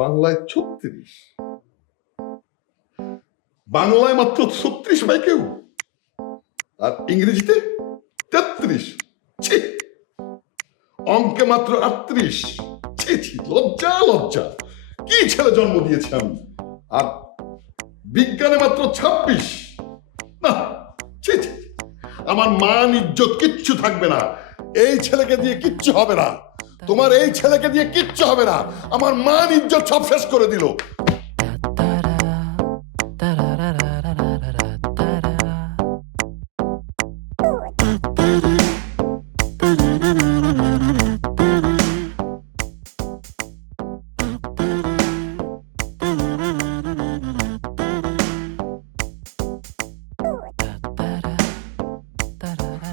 বাংলায় 36, বাংলায় মাত্র 36 পায় কেউ, আর ইংরেজিতে 33। ছি, অঙ্কে মাত্র 38। ছি ছি, লজ্জা লজ্জা, কি ছেলে জন্ম দিয়েছে আমি। আর বিজ্ঞানে মাত্র 26। না, ছি ছি, আমার মান ইজ্জত কিচ্ছু থাকবে না। এই ছেলেকে দিয়ে কিচ্ছু হবে না, তোমার এই ছেলেকে দিয়ে কিচ্ছু হবে না। আমার মান ইজ্জত সব শেষ করে দিল।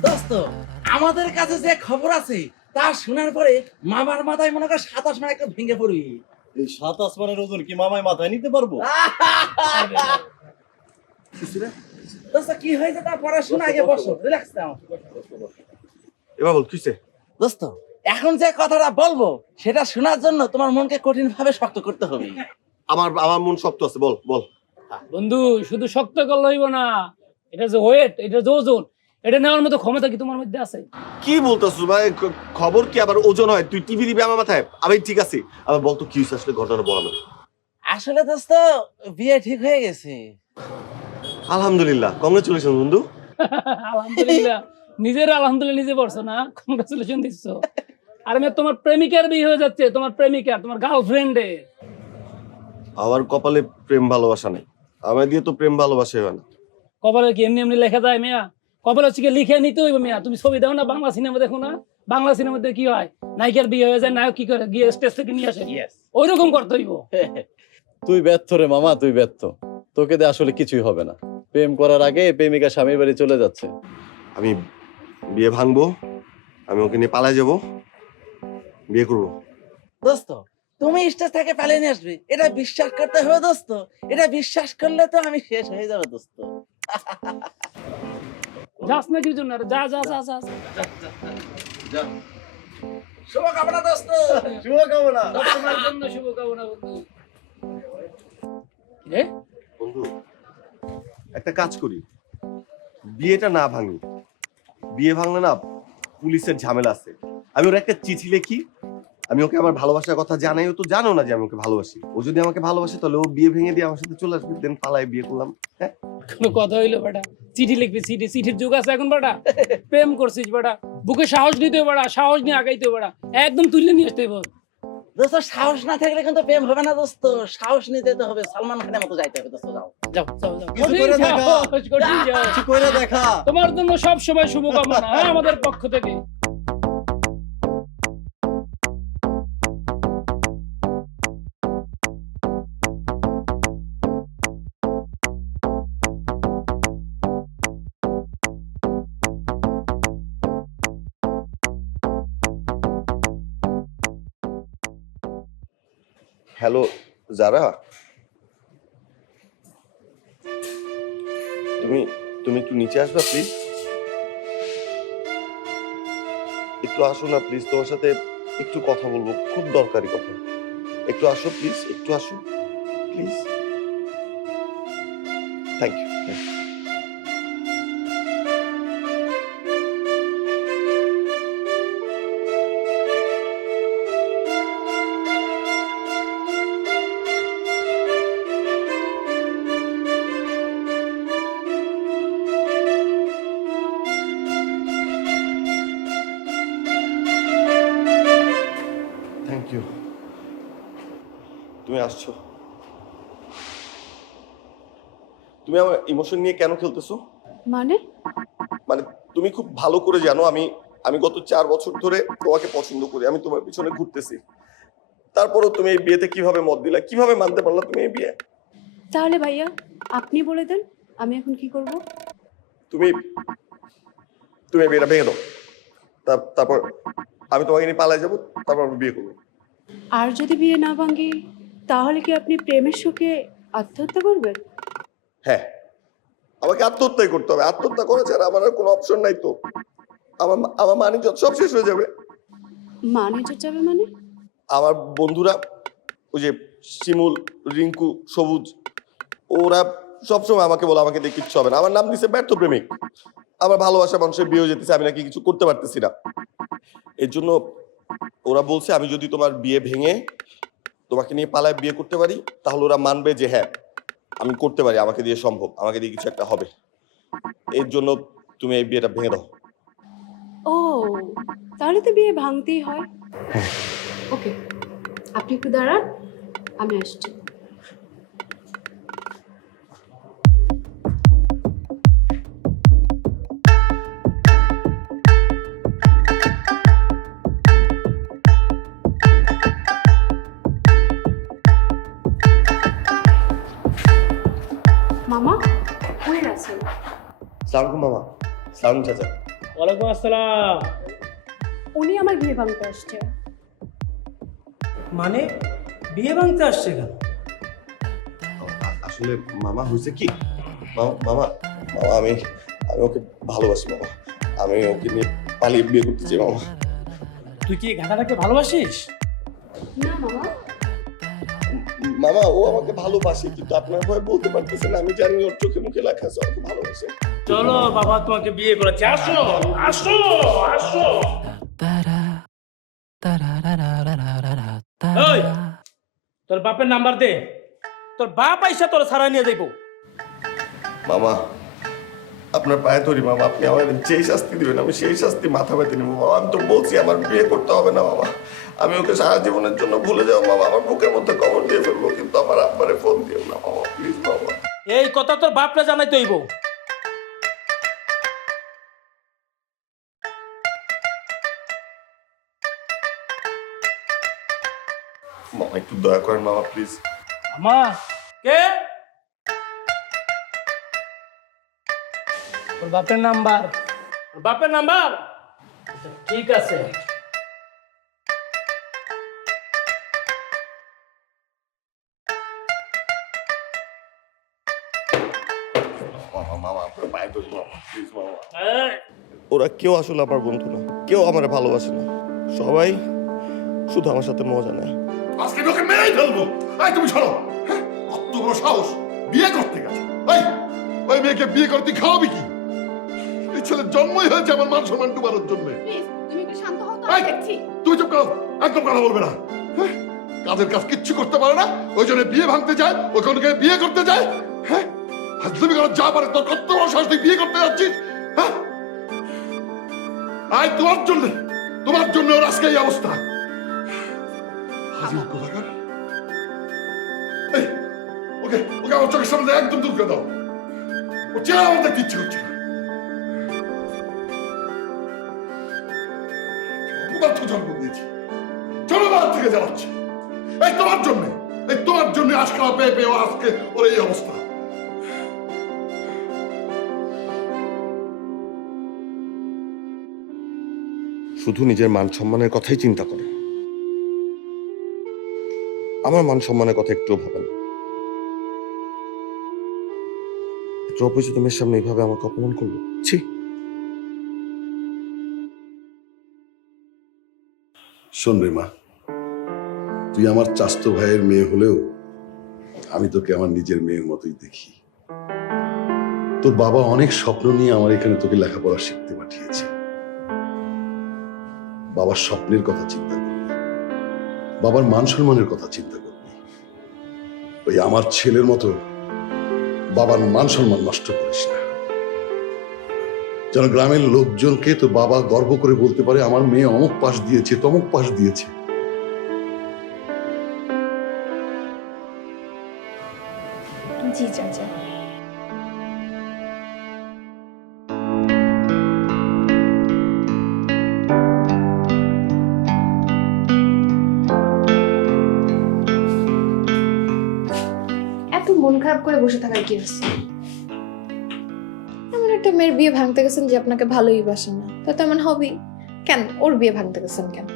দোস্ত, আমাদের কাছে যে খবর আছে তা শোনার পরে মামার মাথায় মনে কর 27 মানে একটা ভেঙে পড়বি। এই 27 মানের ওজন কি মামায় মাথায় নিতে পারবো? দোস্ত কি হয়েছে তা পড়াশোনা আগে বসো, রিল্যাক্স নাও। এবার বল কিসে? দোস্ত, এখন যে কথাটা বলবো সেটা শোনার জন্য তোমার মনকে কঠিন ভাবে শক্ত করতে হবে। আমার মন শক্ত আছে, বল বল। বন্ধু শুধু শক্ত করলে হইব না, এটা যে ওয়েট, এটা যে ওজন, এটা নেওয়ার মতো ক্ষমতা কি তোমার মধ্যে আছে? কি বলতাছিস ভাই? খবর কি আবার ওজন হয়? তুই টিভি দিবি আমার মাথায়? আমি ঠিক আছে, আবার বল তো কি হইছে আসলে, ঘটনা বল আমাকে। আসলে দোস্ত, বিয়ে ঠিক হয়ে গেছে। আলহামদুলিল্লাহ, কংগ্রেচুলেশন বন্ধু। আলহামদুলিল্লাহ, নিজের আলহামদুলিল্লাহ নিজে পড়ছো না, কংগ্রাচুলেশন দিচ্ছ। আর আমি তোমার প্রেমিকার বিয়ে হয়ে যাচ্ছে, তোমার প্রেমিকা, তোমার গার্লফ্রেন্ডের। আমার কপালে প্রেম ভালোবাসা নেই, আমার দিয়ে তো প্রেম ভালোবাসা হয় না। কপালে কি এমনি এমনি লেখা যায় মিয়া? কপালে হচ্ছে কি লিখে নিতে হইব মিয়া। তুমি ছবি দেখো না, বাংলা সিনেমা দেখো না, বাংলা সিনেমাতে কি হয়, নায়িকার বিয়ে হয়ে যায়, নায়ক কি করে গিয়ে স্টেজ থেকে নিয়ে আসে, ওইরকম করতে হইব। তুই ব্যর্থ রে মামা, তুই ব্যর্থ। তোকে দিয়ে আসলে কিছুই হবে না। প্রেম করার আগে প্রেমিকা স্বামীর বাড়ি চলে যাচ্ছে। আমি বিয়ে ভাঙবো, আমি ওকে নিয়ে পালায় যাব, বিয়ে করবো। দোস্ত, তুমি স্টেজ থেকে পালিয়ে নিয়ে আসবে, এটা বিশ্বাস করতে হবে দোস্ত। এটা বিশ্বাস করলে তো আমি শেষ হয়ে যাবো দোস্ত। যাস না কি জন্য? যা যা যা যা যা। শুভকামনা দোস্ত। শুভকামনা তোমার জন্য, শুভকামনা বন্ধু। রে বন্ধু, একটা কাজ করি, বিয়েটা না ভাঙি। বিয়ে ভাঙলে না পুলিশের ঝামেলা আছে। আমি ওর একটা চিঠি লিখি, আমি ওকে আমার ভালোবাসার কথা জানাই। ও তো জানো না যে আমি ওকে ভালোবাসি। ও যদি আমাকে ভালোবাসে তাহলে ও বিয়ে ভেঙে দিয়ে আমার সাথে চলে আসবে, দেন পালায় বিয়ে করলাম। হ্যাঁ, কোনো কথা হইলো বেটা? চিঠি লিখবি? চিঠির যুগ আছে এখন বেটা? প্রেম করছিস বেটা, বুকে সাহস নিতে বেটা, সাহস নিয়ে আগাইতে বেটা, একদম তুলে নিয়ে আসতে হবে। দোস্ত, সাহস না থাকলে কিন্তু প্রেম হবে না দোস্ত। সাহস নিতে তো হবে, সালমান খানের মতো যাইতে হবে দোস্ত। যাও যাও যাও যাও, কিছু কঠিন করে দেখা। সাহস, কঠিন সাহস। কিছু কইরা দেখা। তোমার জন্য সব সময় শুভকামনা, হ্যাঁ, আমাদের পক্ষ থেকে। হ্যালো যারা, তুমি একটু নিচে আসবা প্লিজ। একটু আসো না প্লিজ, তোমার সাথে একটু কথা বলবো, খুব দরকারি কথা। একটু আসো প্লিজ, একটু আসো please. Thank you. Thank you, তুমি আসছো। তুমি আমার ইমোশন নিয়ে কেন খেলতেছো? মানে মানে তুমি খুব ভালো করে জানো আমি গত 4 বছর ধরে তোমাকে পছন্দ করি, আমি তোমার পিছনে ঘুরতেছি। তারপরও তুমি এই বিয়েতে কিভাবে মত দিলা, কিভাবে মানতে পারলা তুমি এই বিয়ে? তাহলে ভাইয়া আপনি বলে দেন আমি এখন কি করব? তুমি এই বিয়েটা ভেঙে দাও, তারপর আমি তোমাকে নিয়ে পালায় যাবো, তারপর আমি বিয়ে করবো। আর যদি বিয়ে না ভাঙি তাহলে কি আপনি প্রেমের শোকে আত্মহত্যা করবেন? হ্যাঁ, আমাকে আত্মহত্যাই করতে হবে। আত্মহত্যা করা ছাড়া আমার আর কোনো অপশন নাই তো। আমার মানিজ্য সব শেষ হয়ে যাবে। মানে যাবে মানে? আমার বন্ধুরা ওই যে শিমুল, রিঙ্কু, সবুজ, ওরা সবসময় আমাকে বলে আমাকে দিয়ে কিচ্ছু হবে না। আমার নাম দিছে ব্যর্থ প্রেমিক। আমার ভালোবাসা মানুষের বিয়ে হয়ে যেতেছে, আমি নাকি কিছু করতে পারতেছি না। এর জন্য ওরা বলছে আমি যদি তোমার বিয়ে ভেঙে তোমাকে নিয়ে পালায় বিয়ে করতে পারি, তাহলে ওরা মানবে যে হ্যাঁ আমি করতে পারি, আমাকে দিয়ে সম্ভব, আমাকে দিয়ে কিছু একটা হবে। এর জন্য তুমি এই বিয়েটা ভেঙে দাও। ও, তাহলে তো বিয়ে ভাঙতেই হয়। ওকে, আপনি একটু দাঁড়ান, আমি আসছি। মামা, কই আছেন? সালাম মামা। সালাম চাচা। ওয়ালাইকুম আসসালাম। উনি আমার বিয়ে ভাঙতে আসছে। মানে বিয়ে ভাঙতে আসছে কেন? আসলে মামা হয়েছে কি, মামা মামা আমি ওকে ভালোবাসি মামা। আমি ওকে নিয়ে পালিয়ে বিয়ে করতে চাই মামা। তুই কি গাঁদাটাকে ভালোবাসিস? না মামা, মামা ও আমাকে ভালোবাসে, কিন্তু আপনার ভয় বলতে পারতেছে না। আমি জানি ওর চোখে মুখে লেখা আছে আমাকে ভালোবাসে। চলো বাবা তোমাকে বিয়ে করেছে, আসো আসো আসো। ওই, তোর বাপের নাম্বার দে, তোর বাপ আইসা তোর ছাড়া নিয়ে যাইবো। মামা আপনার পায়ে ধরি মামা, আপনি আমার যেই শাস্তি দিবেন আমি সেই শাস্তি মাথা ব্যথে নেবো মামা। আমি তো বলছি আমার বিয়ে করতে হবে না মামা, আমি ওকে সারা জীবনের জন্য ভুলে যাবো মামা। আমার বুকের মধ্যে কবর দিয়ে ফেলবো, কিন্তু আমার আব্বারে ফোন দিও না মামা, প্লিজ মামা। এই কথা তোর বাপরে জানাইতে হইব। মামা একটু দয়া করেন মামা, প্লিজ। আমা কে? তোর বাপের নাম্বার? তোর বাপের নাম্বার? ঠিক আছে। মামা মামা আপনার পায়ে ধরি মামা, প্লিজ মামা। এই, ওরা কেউ আসলে আমার বন্ধু না, কেউ আমার ভালোবাসে না, সবাই শুধু আমার সাথে মজা নেয়। আজকে তোকে মেরেই ফেলবো। এই তুমি ছাড়ো। হ্যাঁ, কত বড় সাহস, বিয়ে করতে গেছে। ওই মেয়েকে বিয়ে করতে খাওয়াবি কি? এই ছেলের জন্মই হয়েছে আমার মান সম্মান ডুবানোর জন্য। তুমি একটু শান্ত হও তো, এই, তুমি চুপ করো, একদম কথা বলবে না। হ্যাঁ, কাজের কাজ কিচ্ছু করতে পারে না, ওই জন্য বিয়ে ভাঙতে যায়, ওখানে বিয়ে করতে যায়। হ্যাঁ, হাজলামি করা যা পারে, তোর কত বড় সাহস, তুই বিয়ে করতে যাচ্ছিস? হ্যাঁ, আয় তোমার জন্য ওর আজকে এই অবস্থা। হাজির কোথাকার। এই, ওকে ওকে আমার চোখের সামনে একদম দূর করে দাও। ও চেহারা আমার দেখতে ইচ্ছে করছে না। অপদার্থ জন্ম দিয়েছি, ছোটবেলা থেকে জ্বালাচ্ছে। এই তোমার জন্য আজকাল পেয়ে পেয়ে আজকে ওর এই অবস্থা। শুধু নিজের মান সম্মানের কথাই চিন্তা করে, আমার মান সম্মানের কথা একটুও ভাবে না। একটা অপরিচিত মেয়ের সামনে এইভাবে আমাকে অপমান করলো, ছি। শোন রে মা, তুই আমার চাস্তো ভাইয়ের মেয়ে হলেও আমি তোকে আমার নিজের মেয়ের মতোই দেখি। তোর বাবা অনেক স্বপ্ন নিয়ে আমার এখানে তোকে লেখাপড়া শিখতে পাঠিয়েছে। বাবার স্বপ্নের কথা চিন্তা করবি, বাবার মান সম্মানের কথা চিন্তা করবি। ওই আমার ছেলের মতো বাবার মান সম্মান নষ্ট করিস না, যেন গ্রামের লোকজনকে তোর বাবা গর্ব করে বলতে পারে আমার মেয়ে অমুক পাশ দিয়েছে, তমুক পাশ দিয়েছে। জি চাচা। এত মন খারাপ করে বসে থাকার কি আছে? এমন একটা মেয়ের বিয়ে ভাঙতে গেছেন যে আপনাকে ভালোই বাসে না, তা তো এমন হবেই। কেন ওর বিয়ে ভাঙতে গেছেন কেন?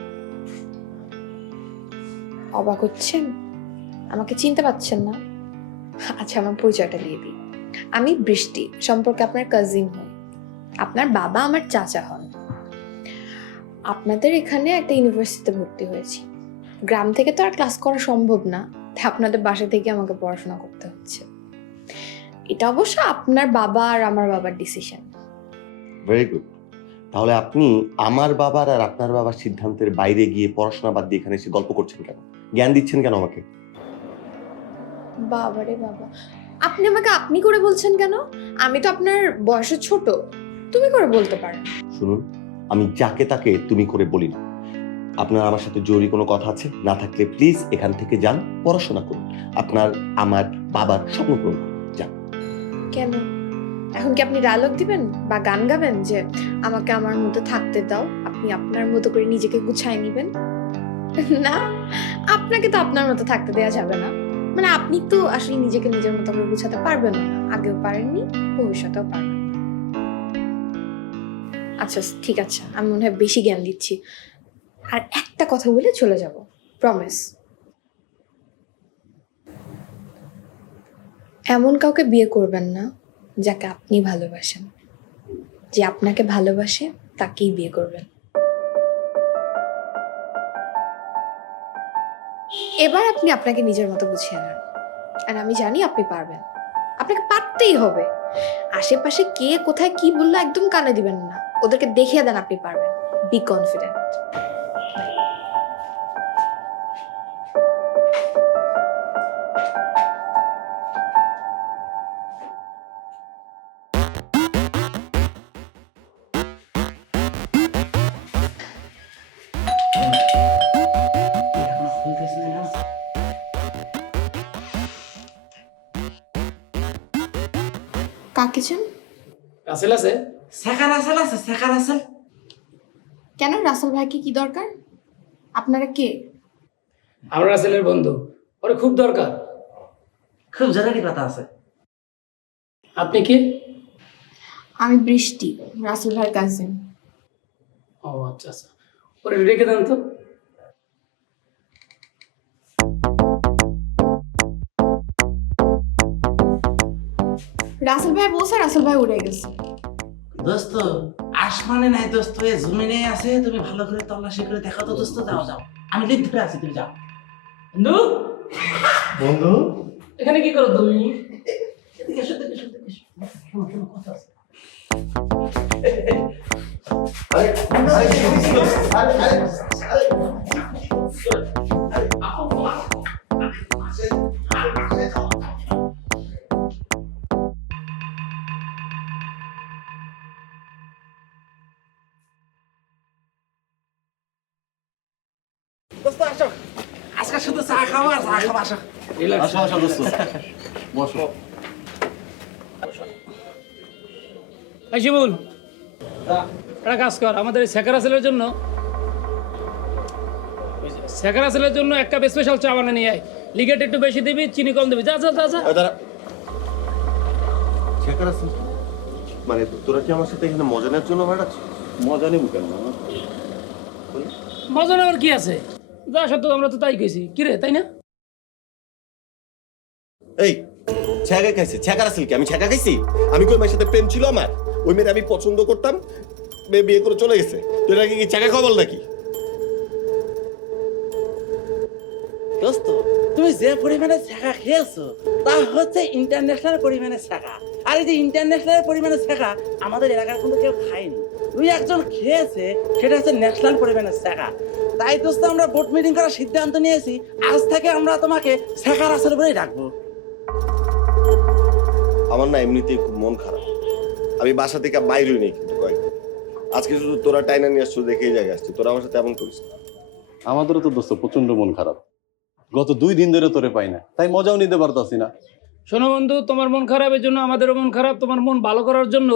অবাক হচ্ছেন? আমাকে চিনতে পারছেন না? আচ্ছা, আমার পরিচয়টা দিয়ে দিই। আমি বৃষ্টি, সম্পর্কে আপনার কাজিন হই। আপনার বাবা আমার চাচা হন। আপনাদের এখানে একটা ইউনিভার্সিটিতে ভর্তি হয়েছি। গ্রাম থেকে তো আর ক্লাস করা সম্ভব না, তাই আপনাদের বাসা থেকে আমাকে পড়াশোনা করতে হচ্ছে। এটা অবশ্য আপনার বাবা আর আমার বাবার ডিসিশন। Very good. তাহলে আপনি আমার বাবার আর আপনার বাবার সিদ্ধান্তের বাইরে গিয়ে পড়াশোনা বাদ দিয়ে এখানে এসে গল্প করছেন কেন? জ্ঞান দিচ্ছেন কেন আমাকে? বাবারে বাবা, আপনি আমাকে আপনি করে বলছেন কেন? আমি তো আপনার বয়সে ছোট, তুমি করে বলতে পারেন। শুনুন, আমি যাকে তাকে তুমি করে বলি না। আপনার আমার সাথে জরুরি কোনো কথা আছে? না থাকলে প্লিজ এখান থেকে যান, পড়াশোনা করুন, আপনার আমার বাবার স্বপ্ন পূরণ করুন। যান। কেন? এখন কি আপনি ডায়লগ দিবেন বা গান গাবেন যে আমাকে আমার মতো থাকতে দাও, আপনি আপনার মতো করে নিজেকে গুছায় নিবেন? না, আপনাকে তো আপনার মতো থাকতে দেওয়া যাবে না। মানে আপনি তো আসলে নিজেকে নিজের মতো করে গুছাতে পারবেন না, আগেও পারেননি, ভবিষ্যতেও পারবেন না। আচ্ছা ঠিক আছে, আমি মনে হয় বেশি জ্ঞান দিচ্ছি। আর একটা কথা বলে চলে যাব, প্রমিস। এমন কাউকে বিয়ে করবেন না যাকে আপনি ভালোবাসেন। যে আপনাকে ভালোবাসে তাকেই বিয়ে করবেন। এবার আপনি আপনাকে নিজের মতো গুছিয়ে নেন, আর আমি জানি আপনি পারবেন। আপনাকে পারতেই হবে। আশেপাশে কে কোথায় কি বললো একদম কানে দিবেন না, ওদেরকে দেখিয়ে দেন আপনি পারবেন। Be confident. এখনো খুলতেছে না। কাকে চান? রাসেল আছে? শেখা রাসেল আছে, শেখা রাসেল। কেন? রাসেল ভাইকে কি দরকার? আপনারা কে? আমরা রাসেলের বন্ধু, ওরে খুব দরকার। খুব জরুরি কথা আছে। আপনি কি? আমি বৃষ্টি, রাসেল ভাইয়ের কাজিন। ও আচ্ছা আচ্ছা, ওরে রেখে দেন তো। রাসেল ভাই বলছে, রাসেল ভাই উড়ে গেছে। দোস্ত আসমানে নাই দোস্ত, এ জমিনে আছে। তুমি ভালো করে তল্লাশি করে দেখো তো দোস্ত। যাও যাও, আমি লিড ধরে আছি, তুমি যাও। বন্ধু, বন্ধু, এখানে কি করো তুমি? এদিকে এসো, এদিকে এসো, এদিকে এসো। শোনো, শোনো, কথা আছে। দোস্ত আসো, আজকে শুধু চা খাবো আর চা খাবো। আসো। আসো আসো দোস্ত, বসো। এই শিমুল, একটা কাজ কর, আমাদের এই শেখা রাসেলের জন্য, শেখা রাসেলের জন্য এক কাপ স্পেশাল চা বানিয়ে নিয়ে আয়। লিগেট একটু বেশি দিবি, চিনি কম দিবি। যা যা যা যা। দাঁড়া। শেখার আছে মানে তোরা কি আমার সাথে এখানে মজা নেওয়ার জন্য বেড়াচ্ছিস? মজা নেবো কেন মামা? মজা নেওয়ার কি আছে? যা সত্য, আমরা তো তাই কইছি। কি রে, তাই না? এই ছ্যাঁকা খাইছে, ছ্যাঁকা রাসেল কি? আমি ছ্যাঁকা খাইছি? আমি কই মেয়ের সাথে প্রেম ছিল আমার, ওই মেয়ের আমি পছন্দ করতাম, মেয়ে বিয়ে করে চলে গেছে। তো এটা কি ছ্যাঁকা খবর নাকি? দোস্ত তুমি যে পরিমাণে শেখা খেয়েছো তা হচ্ছে ইন্টারন্যাশনাল পরিমাণে শেখা। আর এই যে ইন্টারন্যাশনাল পরিমাণে শেখা আমাদের এলাকার কিন্তু কেউ খায়নি। দুই একজন খেয়েছে, সেটা হচ্ছে ন্যাশনাল পরিমাণে শেখা। তাই দোস্ত আমরা বোর্ড মিটিং করার সিদ্ধান্ত নিয়েছি, আজ থেকে আমরা তোমাকে শেখা রাসেল বলেই ডাকবো। আমার না এমনিতেই খুব মন খারাপ। আমি বাসা থেকে বাইরেই নেই কিন্তু কয়েকদিন। আজকে শুধু তোরা টাইনা নিয়ে আসছো দেখেই জায়গায় আসছি, তোরা আমার সাথে এমন করিস না। আমাদেরও তো দোস্ত প্রচন্ড মন খারাপ, গত 2 দিন ধরে তোরে পাই না, তাই মজাও নিতে পারতাছি না। শোনো বন্ধু, তোমার মন খারাপের জন্য আমাদেরও মন খারাপ। তোমার মন ভালো করার জন্য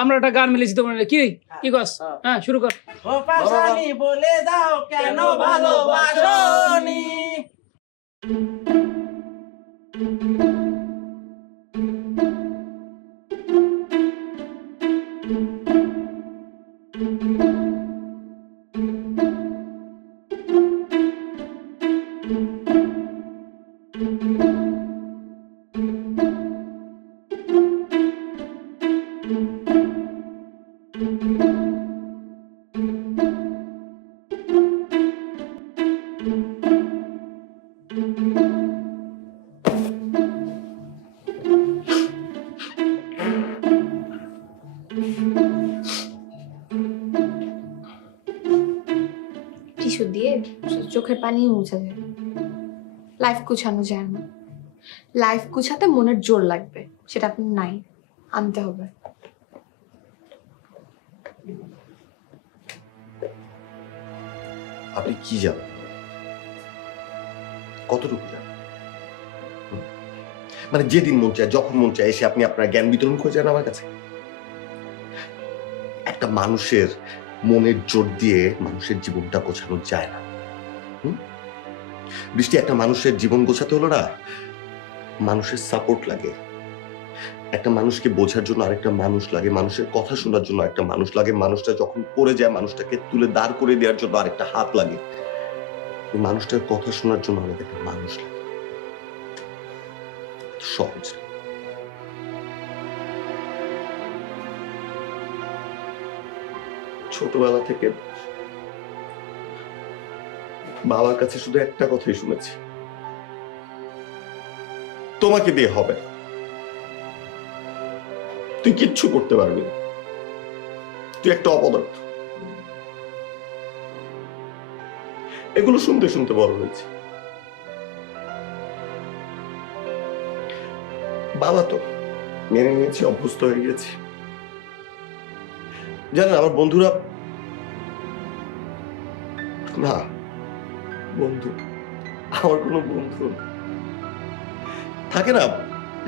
আমরা একটা গান মিলেছি তোমার। কি কি কস? হ্যাঁ, শুরু কর। ও পাশানি বলে দাও কেন ভালোবাসনি। টিস্যু দিয়ে চোখের পানি মুছে যায়। লাইফ গুছানো যায় না। লাইফ গুছাতে মনের জোর লাগবে, সেটা আপনি নাই, আনতে হবে। আপনি কি জানেন, কতটুকু জানেন? মানে যেদিন মন চায়, যখন মন চায় এসে আপনি আপনার জ্ঞান বিতরণ করে যান আমার কাছে। একটা মানুষের মনের জোর দিয়ে মানুষের জীবনটা গোছানো যায় না। বৃষ্টি, একটা মানুষের জীবন গোছাতে হলো না, মানুষের সাপোর্ট লাগে। একটা মানুষকে বোঝার জন্য আরেকটা মানুষ লাগে, মানুষের কথা শোনার জন্য একটা মানুষ লাগে, মানুষটা যখন পড়ে যায় মানুষটাকে তুলে দাঁড় করে দেওয়ার জন্য আরেকটা হাত লাগে, মানুষটার কথা শোনার জন্য অনেক একটা মানুষ লাগে। সহজ না। ছোটবেলা থেকে বাবার কাছে শুধু একটা কথাই শুনেছি, তোমাকে দিয়ে হবে না, তুই কিচ্ছু করতে পারবি না, তুই একটা অপদার্থ। এগুলো শুনতে শুনতে বড় হয়েছে। বাবা তো মেনে নিয়েছি, অভ্যস্ত হয়ে গেছি। জানেন আমার বন্ধুরা, না বন্ধু, আমার কোনো বন্ধু থাকে না।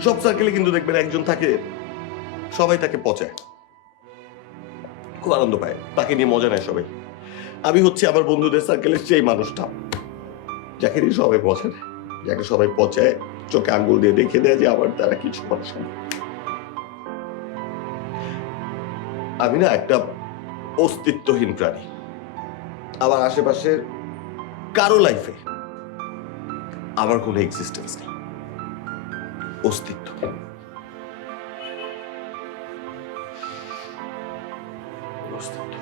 সব সার্কেলে কিন্তু দেখবেন একজন থাকে, সবাই তাকে পচায়, খুব আনন্দ পায়, তাকে নিয়ে মজা নেয় সবাই। আমি হচ্ছে আমার বন্ধুদের সার্কেলের সেই মানুষটা যাকে নিয়ে সবাই মজা নেয়, যাকে সবাই পচায়, চোখে আঙ্গুল দিয়ে দেখে দেয় যে আমার দ্বারা কিছু করা সম্ভব। আমি না একটা অস্তিত্বহীন প্রাণী। আমার আশেপাশের কারো লাইফে আমার কোনো এক্সিস্টেন্স নেই, অস্তিত্ব। অস্তিত্ব।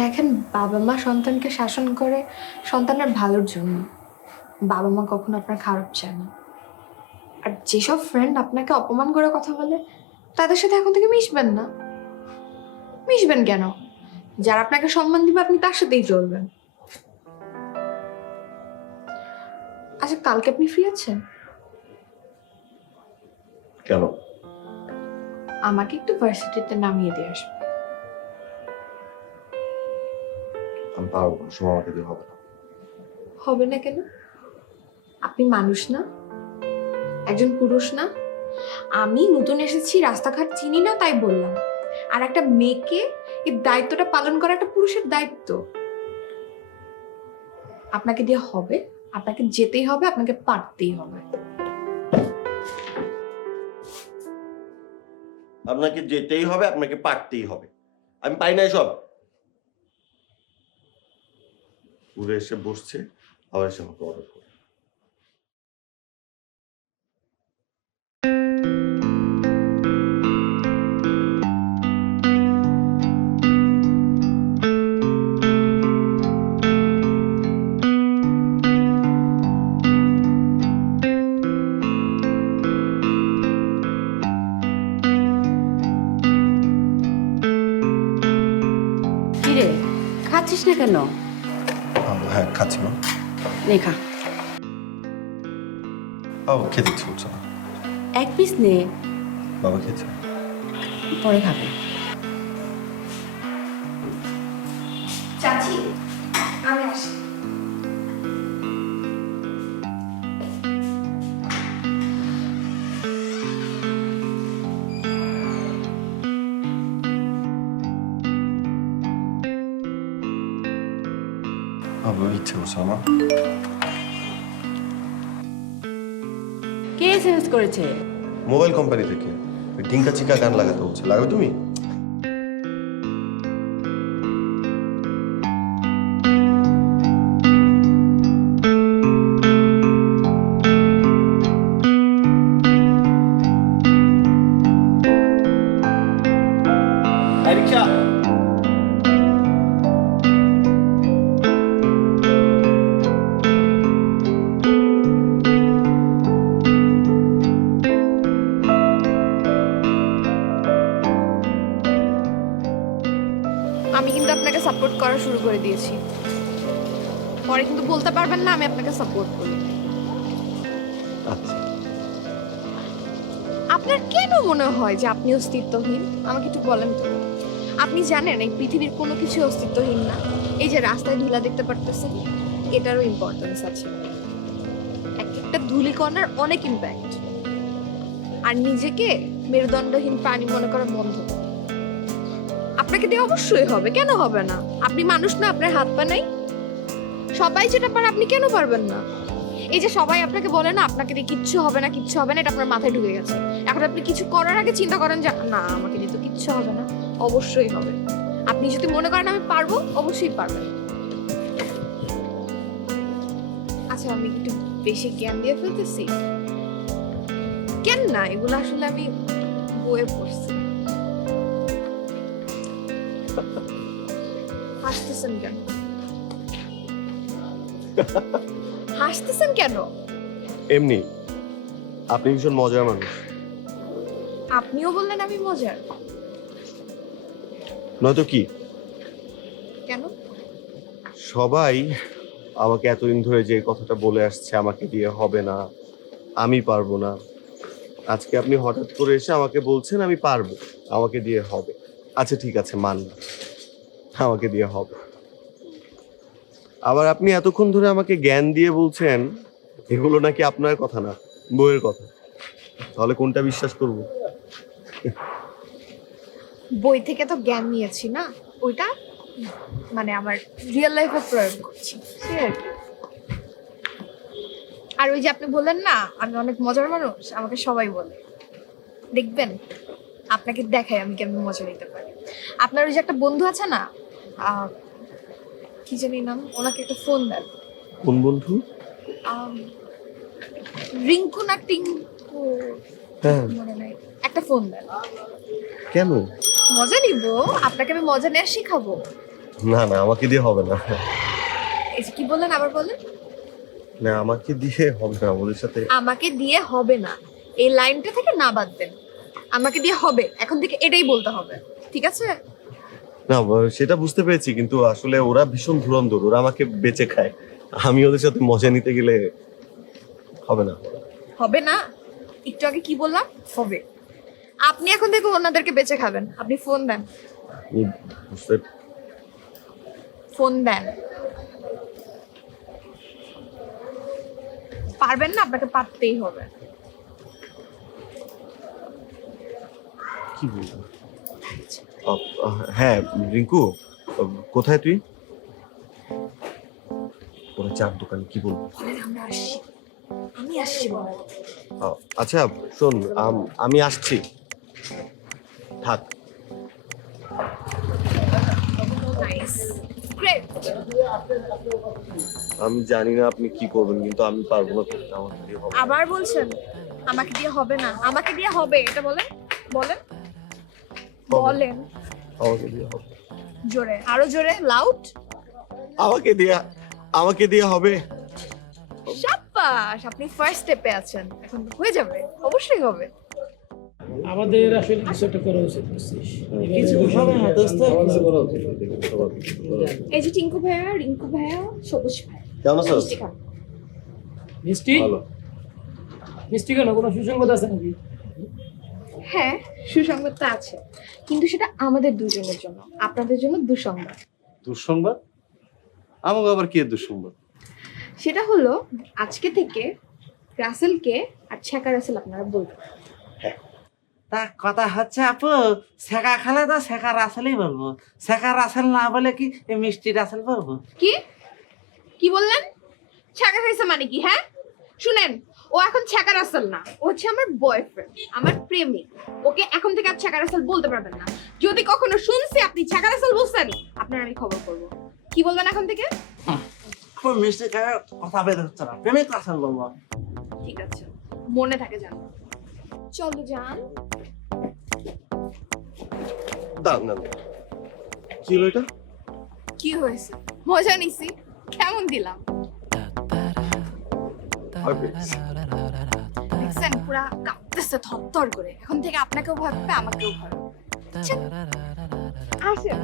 দেখেন, বাবা মা সন্তানকে শাসন করে সন্তানের ভালোর জন্য। বাবা মা কখনো আপনার খারাপ চায় না। আর যেসব ফ্রেন্ড আপনাকে অপমান করে কথা বলে, তাদের সাথে এখন থেকে মিশবেন না। মিশবেন কেন? যারা আপনাকে সম্মান দিবে আপনি তার সাথেই চলবেন। আচ্ছা, কালকে আপনি ফ্রি আছেন? কেন? আমাকে একটু ভার্সিটিতে নামিয়ে দিয়ে আসবে। আমি পারবো না, সময় আমাকে দিয়ে হবে না। হবে না কেন? আপনি মানুষ না, একজন পুরুষ না? আমি নতুন এসেছি, রাস্তাঘাট চিনি না তাই বললাম। আর একটা মেয়েকে এই দায়িত্বটা পালন করা একটা পুরুষের দায়িত্ব। আপনাকে দিয়ে হবে, আপনাকে যেতেই হবে, আপনাকে পারতেই হবে। আপনাকে যেতেই হবে, আপনাকে পারতেই হবে। আমি পাই না এসব। উড়ে এসে বসছে, আবার এসে আমাকে অর্ডার করে। কিরে, খাচ্ছিস না কেন? হ্যাঁ খাচ্ছি না। নে খা। বাবা খেতে ইচ্ছে করছে না। এক পিস নে, বাবা খেয়েছে। পরে খাবে। চাচি, আমি আসি। বাবা ইচ্ছে করছে না। কে এসএমএস করেছে? মোবাইল কোম্পানি থেকে টিঙ্কা চিকা গান লাগাতে হচ্ছে, লাগাবে তুমি? রিক্সা আপনাকে সাপোর্ট করা শুরু করে দিয়েছি। পরে কিন্তু বলতে পারবেন না আমি আপনাকে সাপোর্ট করি। আচ্ছা, আপনার কেন মনে হয় যে আপনি অস্তিত্বহীন? আমাকে একটু বলেন তো। আপনি জানেন এই পৃথিবীর কোনো কিছু অস্তিত্বহীন না। এই যে রাস্তায় ধুলা দেখতে পারতেছেন, এটারও ইম্পর্টেন্স আছে। একটা ধূলিকণার অনেক ইম্প্যাক্ট। আর নিজেকে মেরুদণ্ডহীন প্রাণী মনে করা বন্ধ করুন। আপনাকে দিয়ে অবশ্যই হবে, কেন হবে না? আপনি মানুষ না, আপনার হাত পা নাই? সবাই যেটা পারে আপনি কেন পারবেন না? এই যে সবাই আপনাকে বলে না আপনাকে দিয়ে কিচ্ছু হবে না, কিচ্ছু হবে না, এটা আপনার মাথায় ঢুকে গেছে। এখন আপনি কিছু করার আগে চিন্তা করেন যে না, আমাকে দিয়ে তো কিচ্ছু হবে না। অবশ্যই হবে। আপনি যদি মনে করেন আমি পারবো, অবশ্যই পারবেন। আচ্ছা, আমি একটু বেশি জ্ঞান দিয়ে ফেলতেছি? কেন না, এগুলো আসলে আমি বইয়ে পড়ছি। হাসতেছেন কেন? হাসতেছেন কেন? এমনি আপনি ভীষণ মজার মানুষ। আপনিও বললেন আমি মজার? নয়তো কি? কেন? সবাই আমাকে এতদিন ধরে যে কথাটা বলে আসছে, আমাকে দিয়ে হবে না, আমি পারবো না, আজকে আপনি হঠাৎ করে এসে আমাকে বলছেন আমি পারবো, আমাকে দিয়ে হবে। আচ্ছা ঠিক আছে, মানলাম আমাকে দিয়ে হবে। আবার আপনি এতক্ষণ ধরে আমাকে জ্ঞান দিয়ে বলছেন এগুলো নাকি আপনার কথা না, বইয়ের কথা। তাহলে কোনটা বিশ্বাস করব? বই থেকে তো জ্ঞান নিয়েছি না, ওইটা মানে আমার রিয়েল লাইফে প্রয়োগ করছি, সেই আর কি। আর ওই যে আপনি বললেন না আমি অনেক মজার মানুষ, আমাকে সবাই বলে। দেখবেন আপনাকে দেখাই আমি কেমন মজা নিতে পারি। আপনার ওই যে একটা বন্ধু আছে না, কি জানি নাম, ওনাকে একটা ফোন দেন। কোন বন্ধু? রিঙ্কু না টিঙ্কু, হ্যাঁ, মনে নাই, একটা ফোন দেন। কেন? মজা নিব, আপনাকে আমি মজা নেওয়া শেখাবো। না না, আমাকে দিয়ে হবে না। এই যে কি বললেন, আবার বলেন। না, আমাকে দিয়ে হবে না, ওদের সাথে। আমাকে দিয়ে হবে না, এই লাইনটা থেকে না বাদ দেন। আমাকে দিয়ে হবে, এখন থেকে এটাই বলতে হবে, ঠিক আছে? না, সেটা বুঝতে পেরেছি, কিন্তু আসলে ওরা ভীষণ ধুরন্ধর, ওরা আমাকে বেঁচে খায়। আমি ওদের সাথে মজা নিতে গেলে হবে না। হবে না? একটু আগে কি বললাম? হবে। আপনি এখন থেকে ওনাদেরকে বেঁচে খাবেন। আপনি ফোন দেন, আমি বুঝতে- ফোন দেন। পারবেন না, আপনাকে পারতেই হবে। কি বলবো? হ্যাঁ রিঙ্কু, কোথায় তুই? ওরা চার দোকানে, কি বলবো? আমরা আসছি, আমি আসছি বাবা। আচ্ছা শোন, আমি আসছি, থাক। Nice, great. আমি জানি না আপনি কি করবেন, কিন্তু আমি পারবো না, আমার দিয়ে হবে। আবার বলছেন আমাকে দিয়ে হবে না, আমাকে দিয়ে হবে, এটা বলেন, বলেন, বলেন আমাকে দিয়ে হবে। জোরে, আরো জোরে, লাউড। আমাকে দিয়ে হবে। শাবাশ, আপনি ফার্স্ট স্টেপে আছেন, এখন হয়ে যাবে, অবশ্যই হবে। আমাদের আসলে কিছু একটা করা উচিত, বুঝছিস? কিছু হবে না দোস্ত, কিছু করা উচিত। এই যে টিঙ্কু ভাইয়া, রিঙ্কু ভাইয়া, সবুজ ভাই, কেমন আছো? মিষ্টি খান। মিষ্টি? ভালো। মিষ্টি কেন, কোনো সুসংবাদ আছে নাকি? হ্যাঁ, সুসংবাদটা আছে, কিন্তু সেটা আমাদের দুজনের জন্য, আপনাদের জন্য দুঃসংবাদ। দুঃসংবাদ? আমাকে আবার কি এর দুঃসংবাদ? সেটা হলো আজকে থেকে রাসেলকে আর ছ্যাঁকা রাসেল আপনারা বলবেন। তা কথা হচ্ছে আপু, শেখা খেলে তো শেখা রাসেলই বলবো, শেখা রাসেল না বলে কি এই মিষ্টি রাসেল বলবো? কি কি বললেন? ছ্যাঁকা খাইছে মানে কি? হ্যাঁ শুনেন, ও এখন ছ্যাঁকা রাসেল না, ও হচ্ছে আমার বয়ফ্রেন্ড, আমার প্রেমিক। ওকে এখন থেকে আর ছ্যাঁকা রাসেল বলতে পারবেন না। যদি কখনো শুনছি আপনি ছ্যাঁকা রাসেল বলছেন, আপনার আমি খবর করবো। কি বলবেন এখন থেকে? আপু মিষ্টি খাওয়ার কথা বের হচ্ছে না, প্রেমিক রাসেল বলবো। ঠিক আছে, মনে থাকে জানো। চলো যান। দাঁড়ান দাঁড়ান, কি হলো এটা? কি হয়েছে? মজা নিছি, কেমন দিলাম? দেখছেন পুরা কাঁপতেছে থরথর করে। এখন থেকে আপনাকেও ভয় পাবে, আমাকেও ভয় পাবে। আসেন।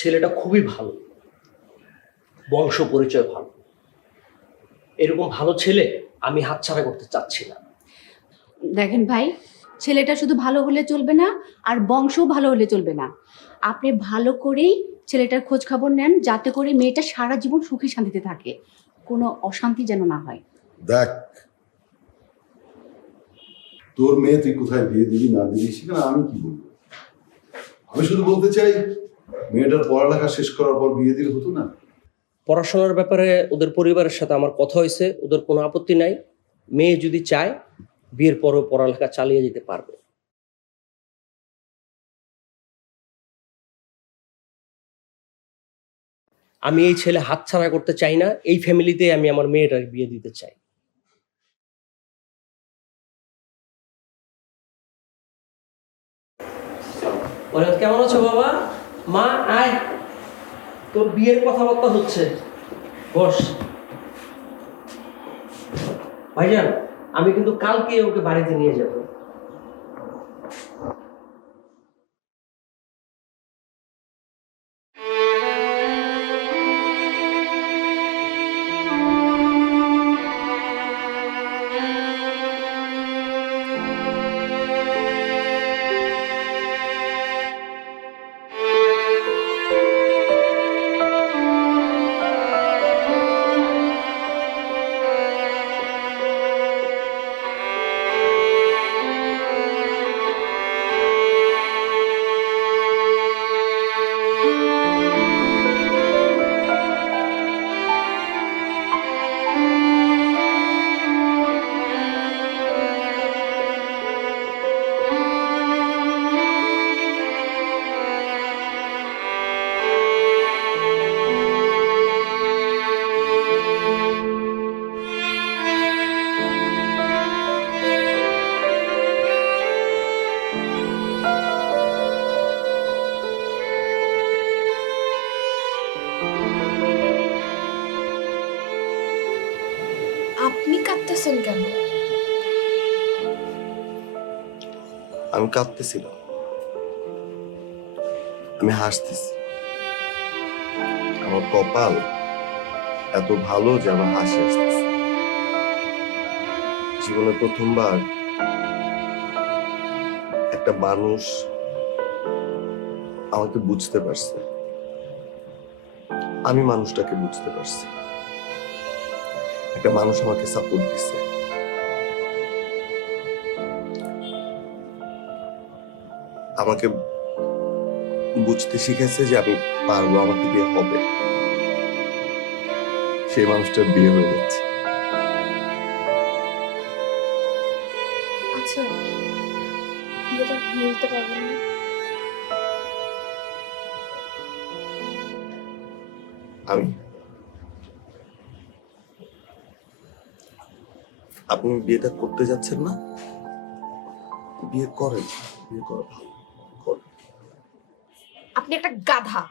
ছেলেটা খুবই ভালো, বংশ পরিচয় ভালো। এরকম ভালো ছেলে আমি হাতছাড়া করতে চাচ্ছি না। দেখেন ভাই, ছেলেটা শুধু ভালো হলে চলবে না, আর বংশও ভালো হলে চলবে না। আপনি ভালো করেই ছেলেটার খোঁজ খবর নেন, যাতে করে মেয়েটা সারা জীবন সুখী শান্তিতে থাকে, কোনো অশান্তি যেন না হয়। দেখ, তোর মেয়ে তুই কোথায় বিয়ে দিবি না দিবি সেখানে আমি কি বলবো? আমি শুধু বলতে চাই, মেয়েটার পড়ালেখা শেষ করার পর বিয়ে দিলে হতো না? পড়াশোনার ব্যাপারে ওদের পরিবারের সাথে আমার কথা হয়েছে, ওদের কোনো আপত্তি নাই। মেয়ে যদি চায় বিয়ের পরও পড়ালেখা চালিয়ে যেতে পারবে। আমি এই ছেলে হাতছাড়া করতে চাই না। এই ফ্যামিলিতে আমি আমার মেয়েটাকে বিয়ে দিতে চাই। কেমন আছো বাবা? মা আয়, তোর বিয়ের কথাবার্তা হচ্ছে, বস। ভাইজান, আমি কিন্তু কালকে ওকে বাড়িতে নিয়ে যাব। আপনি কাঁদতেছেন কেন? আমি কাঁদতেছি না, আমি হাসতেছি। আমার কপাল এত ভালো যে আমার হাসি আসতেছে। জীবনে প্রথমবার একটা মানুষ আমাকে বুঝতে পারছে, আমি মানুষটাকে বুঝতে পারছি। একটা মানুষ আমাকে সাপোর্ট দিচ্ছে। আমাকে বুঝতে শিখেছে যে আমি পারবো, আমাকে দিয়ে হবে। সেই মানুষটার বিয়ে হয়ে যাচ্ছে। আচ্ছা, বিয়েটা ভুলতে পারবেন না? আমি আপনি বিয়েটা করতে যাচ্ছেন না? বিয়ে করেন, বিয়ে করা ভালো। আপনি একটা গাধা,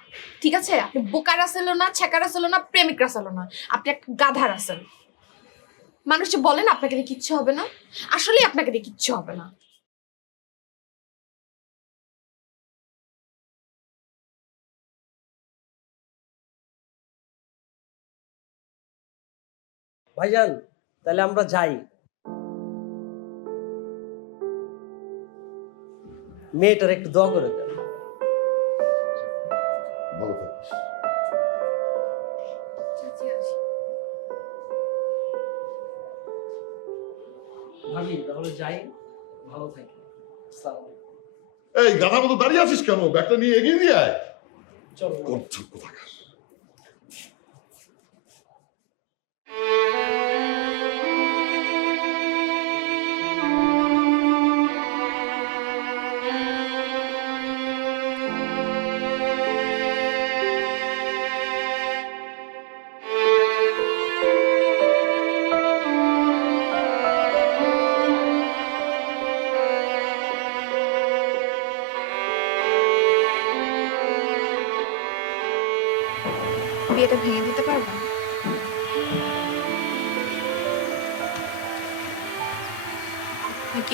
ঠিক আছে? আপনি বোকা রাসেল না, ছেকা রাসেল না, প্রেমিক রাসেল না, আপনি একটা গাধা রাসেল। মানুষ যে বলেন আপনাকে দিয়ে কিচ্ছু হবে না, আসলেই আপনাকে দিয়ে কিচ্ছু হবে না। ভাইজান, তাহলে আমরা যাই। মেয়েটার একটু দোয়া করে দেন। ভালো থাকিস। ভাবি, তাহলে যাই, ভালো থাকি। আসসালামু আলাইকুম। এই গাধার মতো দাঁড়িয়ে আছিস কেন? ব্যাগটা নিয়ে এগিয়ে দিয়ে আয়। চলো। করছাপ কোথাকার।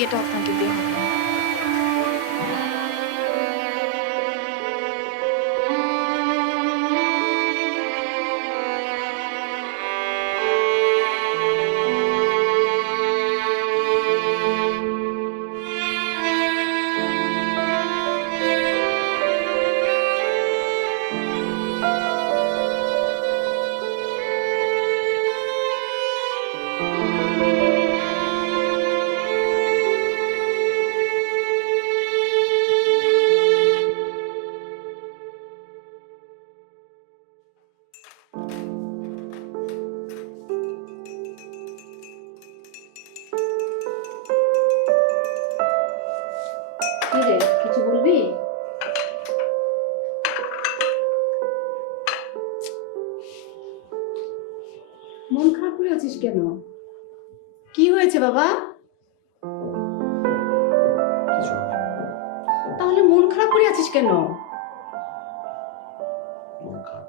এটা আপনাকে দিয়ে হবে না। কি রে, কিছু বলবি? মন খারাপ করে আছিস কেন? কি হয়েছে বাবা? তাহলে মন খারাপ করে আছিস কেন? মন খারাপ।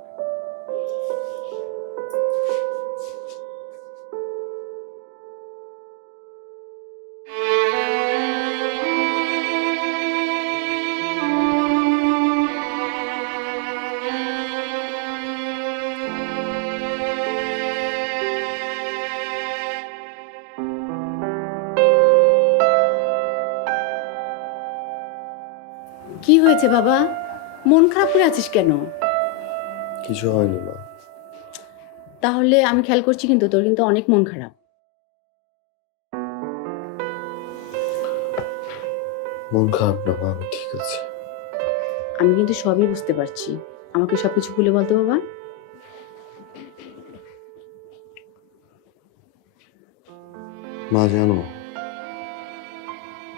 কি হয়েছে বাবা? মন খারাপ করে আছিস কেন? কিছু হয়নি মা। তাহলে আমি খেয়াল করছি কিন্তু তোর কিন্তু অনেক মন খারাপ। মন খারাপ না মা, আমি ঠিক আছে। আমি কিন্তু সবই বুঝতে পারছি। আমাকে সবকিছু খুলে বলতো বাবা। মা জানো,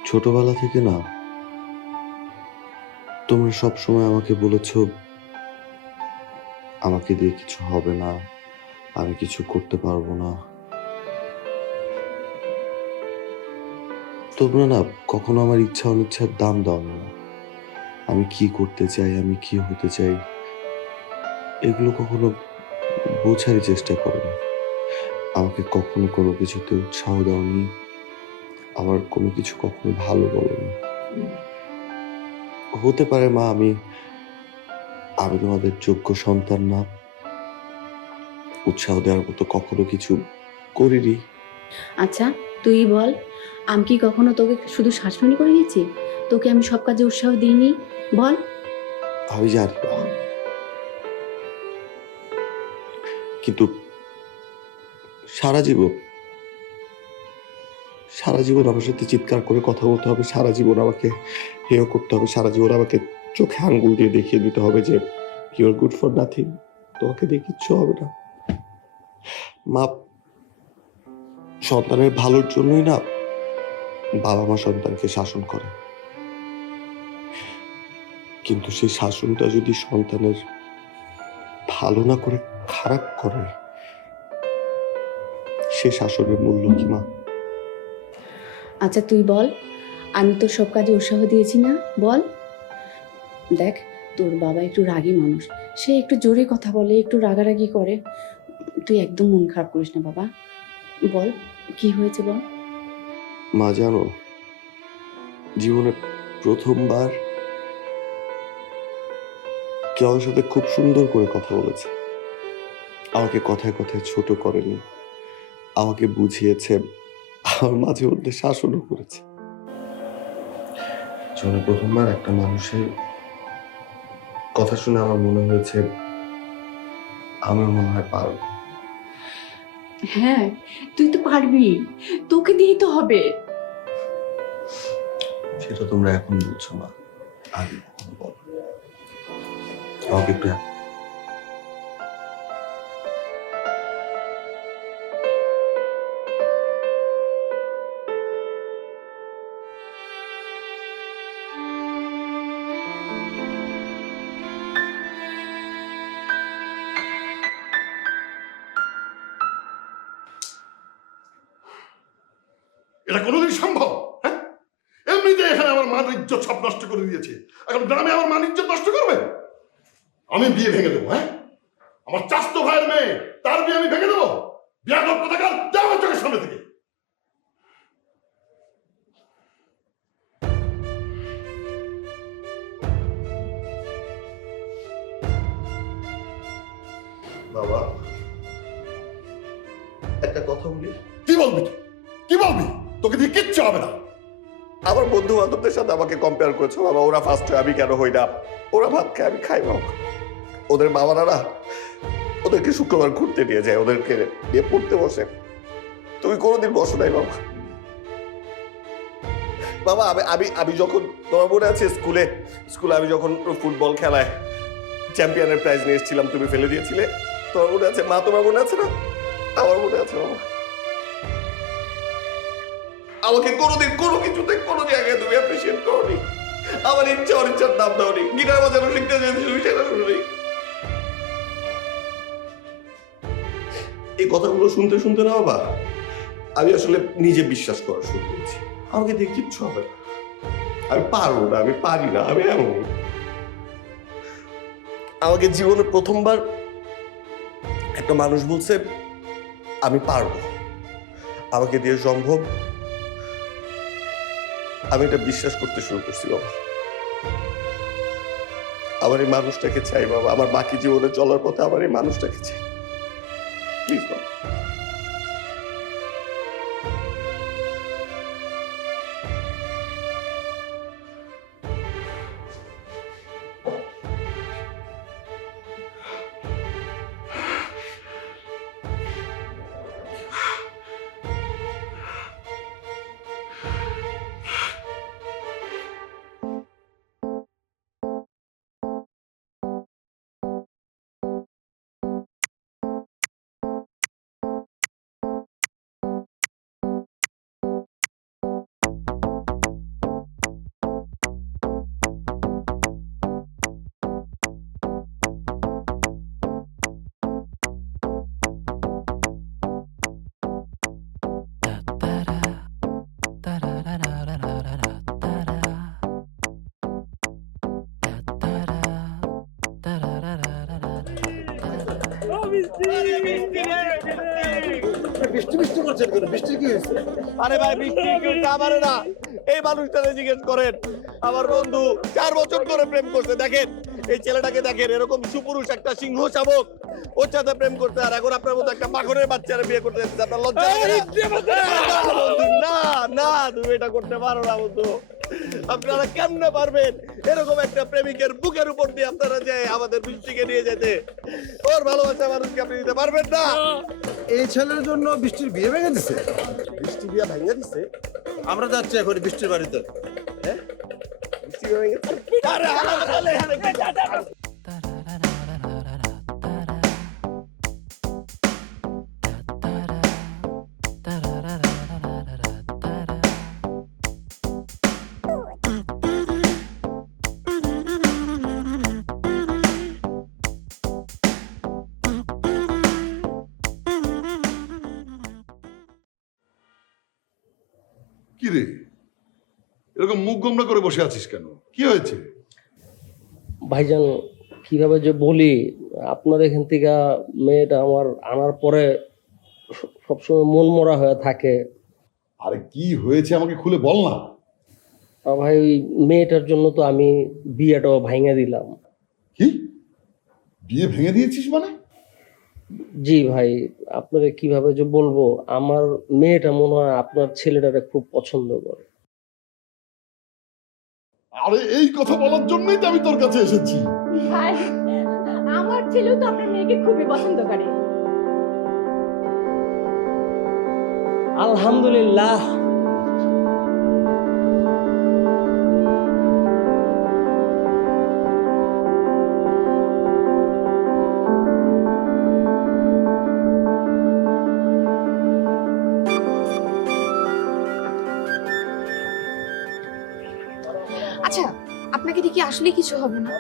ছোটবেলা থেকে না তোমরা সব সময় আমাকে বলেছো আমাকে দিয়ে কিছু হবে না, আমি কিছু করতে পারবো না। তোমরা না কখনো আমার ইচ্ছা অনিচ্ছার দাম দাও না। আমি কি করতে চাই, আমি কি হতে চাই, এগুলো কখনো বোঝারই চেষ্টা করো না। আমাকে কখনো কোনো কিছুতে উৎসাহ দাওনি, আমার কোনো কিছু কখনো ভালো বলোনি। হতে পারে মা আমি তোমাদের যোগ্য সন্তান না, উৎসাহ দেওয়ার মতো কখনো কিছু করিনি। আচ্ছা তুই বল, আমি কি কখনো তোকে শুধু শাসনই করে গেছি? তোকে আমি সব কাজে উৎসাহ দিইনি? বল। আমি জানি মা, কিন্তু সারা জীবন আমার সাথে চিৎকার করে কথা বলতে হবে, সারা জীবন আমাকে হেয় করতে হবে, সারা জীবন আমাকে চোখে আঙ্গুল দিয়ে দেখিয়ে দিতে হবে যে you are good for nothing, তোমাকে দিয়ে কিচ্ছু হবে না। মা, সন্তানের ভালোর জন্যই না বাবা মা সন্তানকে শাসন করে, কিন্তু সেই শাসনটা যদি সন্তানের ভালো না করে খারাপ করে, সে শাসনের মূল্য কি মা? আচ্ছা তুই বল, আমি তোর সব কাজে উৎসাহ দিয়েছি না? বল। দেখ, তোর বাবা একটু রাগী মানুষ, সে একটু জোরে কথা বলে, একটু রাগারাগি করে। তুই একদম মন খারাপ করিস না বাবা। বল কি হয়েছে বল। মা জানো, জীবনে প্রথমবার কেউ আমার সাথে খুব সুন্দর করে কথা বলেছে। আমাকে কথায় কথায় ছোট করেনি, আমাকে বুঝিয়েছে, আমার মাঝে মধ্যে শাসনও করেছে। জীবনে প্রথমবার একটা মানুষের কথা শুনে আমার মনে হয়েছে আমি মনে হয় পারব। হ্যাঁ, তুই তো পারবি, তোকে দিয়েই তো হবে। সেটা তোমরা এখন বুঝছো মা, আগে কখনো বলো। আমাকে একটু এটা কোনোদিন সম্ভব? হ্যাঁ, এমনিতে এখানে আমার মান ইজ্জত সব নষ্ট করে দিয়েছে, এখন গ্রামে আমার মান ইজ্জত নষ্ট করবে? আমি বিয়ে ভেঙে দেবো? হ্যাঁ, আমার চাস্তো ভাইয়ের মেয়ে, তার বিয়ে আমি ভেঙে দেবো? বিয়া কোথাকার, যাও আমার চোখের সামনে থেকে। বাবা একটা কথা বলি। কি বলবি তুই? কি বলবি? তোকে দিয়ে কিচ্ছু হবে না। আমার বন্ধু বান্ধবদের সাথে আমাকে কম্পেয়ার করেছো বাবা, ওরা ফার্স্ট হয় আমি কেন হই না? ওরা ভাত খায় আমি খাই বাবা। ওদের বাবারা না ওদেরকে শুক্রবার ঘুরতে নিয়ে যায়, ওদেরকে নিয়ে পড়তে বসে। তুমি কোনোদিন বসো নাই বাবা। বাবা আমি আমি আমি যখন তোমার মনে আছে স্কুলে আমি যখন ফুটবল খেলায় চ্যাম্পিয়নের প্রাইজ নিয়ে এসেছিলাম, তুমি ফেলে দিয়েছিলে, তোমার মনে আছে মা? তোমার মনে আছে না? আমার মনে আছে বাবা। আমাকে কোনোদিন কোনো কিছুতে কোনো জায়গায় তুমি অ্যাপ্রিসিয়েট করোনি। আমার ইচ্ছা অনিচ্ছার নাম দাওনি। গিটার বাজানো শিখতে যেতে তুমি সেটা শুনোনি। এই কথাগুলো শুনতে শুনতে না বাবা আমি আসলে নিজে বিশ্বাস করা শুরু করেছি আমাকে দিয়ে কিচ্ছু হবে না, আমি পারবো না, আমি পারি না, আমি এমনই। আমাকে জীবনে প্রথমবার একটা মানুষ বলছে আমি পারবো, আমাকে দিয়ে সম্ভব। আমি এটা বিশ্বাস করতে শুরু করছি বাবা। আমার এই মানুষটাকে চাই বাবা, আমার বাকি জীবনে চলার পথে আমার এই মানুষটাকে চাই, প্লিজ বাবা। আরে ভাই বৃষ্টি আমারে না, এই মানুষটারে জিজ্ঞেস করেন। আমার বন্ধু 4 বছর ধরে প্রেম করছে। দেখেন এই ছেলেটাকে দেখেন, এরকম সুপুরুষ একটা সিংহ শাবক ওর সাথে প্রেম করতে, আর এখন আপনার মতো একটা মাখনের বাচ্চারে বিয়ে করতে যাচ্ছে। আপনার লজ্জা লাগে না? না তুমি এটা করতে পারো না বন্ধু। আপনারা কেমনে পারবেন এরকম একটা প্রেমিকের বুকের উপর দিয়ে আপনারা যে আমাদের বৃষ্টিকে নিয়ে যেতে? ওর ভালোবাসা মানুষকে আপনি দিতে পারবেন না। এই ছেলের জন্য বৃষ্টির বিয়ে ভেঙে দিছে। বৃষ্টি বিয়া ভেঙে দিচ্ছে? আমরা যাচ্ছি এখন বৃষ্টির বাড়িতে। হ্যাঁ বৃষ্টি বিয়া ভেঙে দিচ্ছে? আরে হালে হালে কি রে, এরকম মুখ গোমরা করে বসে আছিস কেন? কি হয়েছে? ভাইজান কিভাবে যে বলি, আপনার এখান থেকে মেয়েটা আমার আনার পরে সবসময় মন মরা হয়ে থাকে। আরে কি হয়েছে আমাকে খুলে বল না। ভাই ওই মেয়েটার জন্য তো আমি বিয়েটাও ভাঙে দিলাম। কি বিয়ে ভেঙে দিয়েছিস মানে? জি ভাই, আপনারে কিভাবে যে বলবো, আমার মেয়েটা মনে হয় আপনার ছেলেটারে খুব পছন্দ করে। আরে এই কথা বলার জন্যই তো আমি তোর কাছে এসেছি। ভাই আমার ছেলেও তো আপনার মেয়েকে খুবই পছন্দ করে। আলহামদুলিল্লাহ। আচ্ছা আপনাকে দিয়ে কি আসলে কিছু হবে না?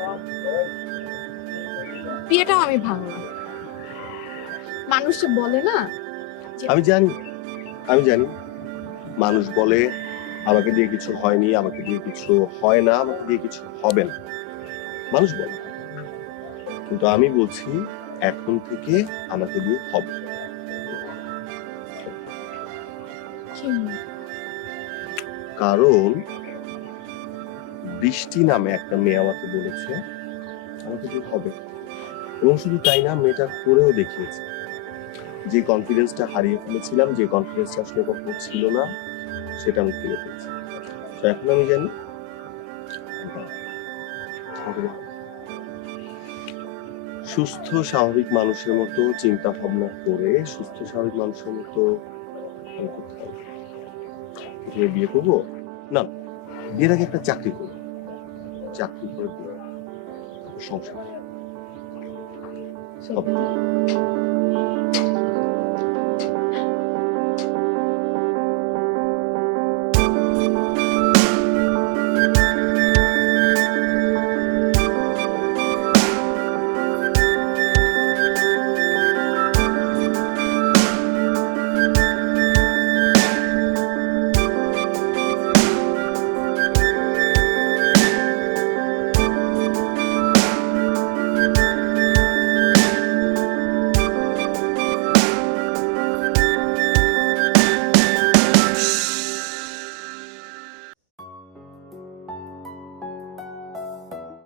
বিয়েটাও আমি ভাঙবো। মানুষ যে বলে না, আমি জানি মানুষ বলে আমাকে দিয়ে কিছু হয়নি, আমাকে দিয়ে কিছু হয় না, আমাকে দিয়ে কিছু হবে না, মানুষ বলে। কিন্তু আমি বলছি এখন থেকে আমাকে দিয়ে হবে। কারণ বৃষ্টি নামে একটা মেয়ে আমাকে বলেছে আমাকে দিয়ে হবে। এবং শুধু তাই না, মেয়েটা করেও দেখিয়েছে। যে কনফিডেন্সটা হারিয়ে ফেলেছিলাম, যে কনফিডেন্সটা আসলে কখনো ছিল না, সেটা আমি ফিরে পেয়েছি। তো এখন আমি জানি সুস্থ স্বাভাবিক মানুষের মতো চিন্তা ভাবনা করে সুস্থ স্বাভাবিক মানুষের মতো আমি করতে পারবো। প্রথমে বিয়ে করবো না, বিয়ের আগে একটা চাকরি করবো, চাকরি করে বিয়ে, সংসার হবে।